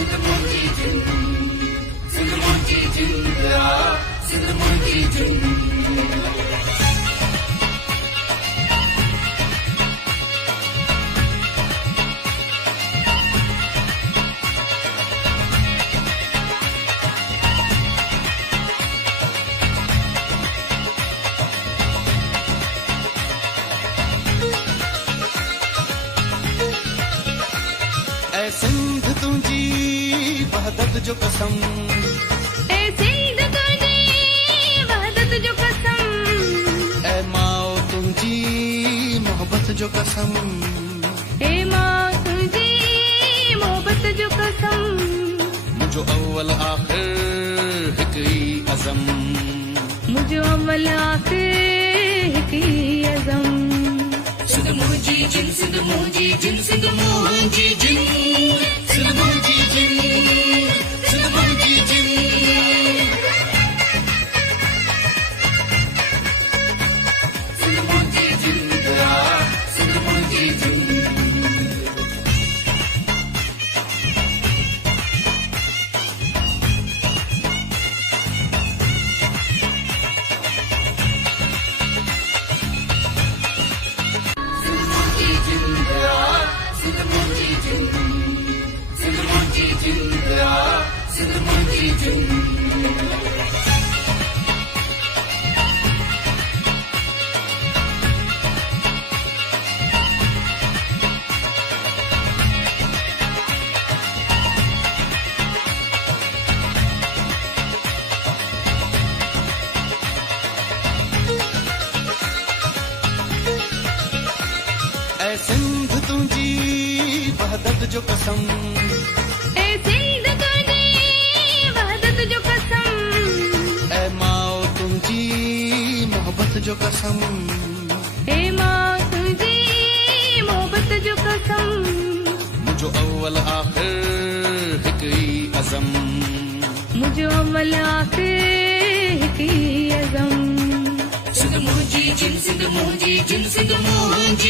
सिंध मुंहिंजी जिन, सिंध मुंहिंजी जिंदरा, सिंध मुंहिंजी जिन। ऐ सिंध तुंहिंजी वहदत जो कसम, ए सिंध तुंहिंजी वहदत जो कसम, ऐ माओ तुंहिंजी मोहब्बत जो कसम, ए मां तुंहिंजी मोहब्बत जो कसम। मुंहिंजो अव्वल आख़िर हिकु ई अज़म, मुंहिंजो अव्वल आख़िर हिकु ई अज़म। सिंध मुंहिंजी जिन, सिंध मुंहिंजी जिन, सिंध मुंहिंजी जिन, सिंध मुंहिंजी जिन, सिंध मुंहिंजी जिन। सिंध मुंहिंजी जिंदरा, सिंध मुंहिंजी जिन। सिंध मुंहिंजी जिन, सिंध मुंहिंजी जिंदरा, सिंध मुंहिंजी जिन। ऐ सिंध तुंहिंजी वहदत जो कसम, ए सिंध तुंहिंजी वहदत जो कसम, ऐ माओ तुंहिंजी मोहब्बत जो कसम, ए मां तुंहिंजी मोहब्बत जो कसम। मुंहिंजो अव्वल आख़िर हिकु ई अज़म, मुंहिंजो अव्वल आख़िर हिकु ई अज़म। सिंध मुंहिंजी जिन, सिंध मुंहिंजी जिन, सिंध मुंहिंजी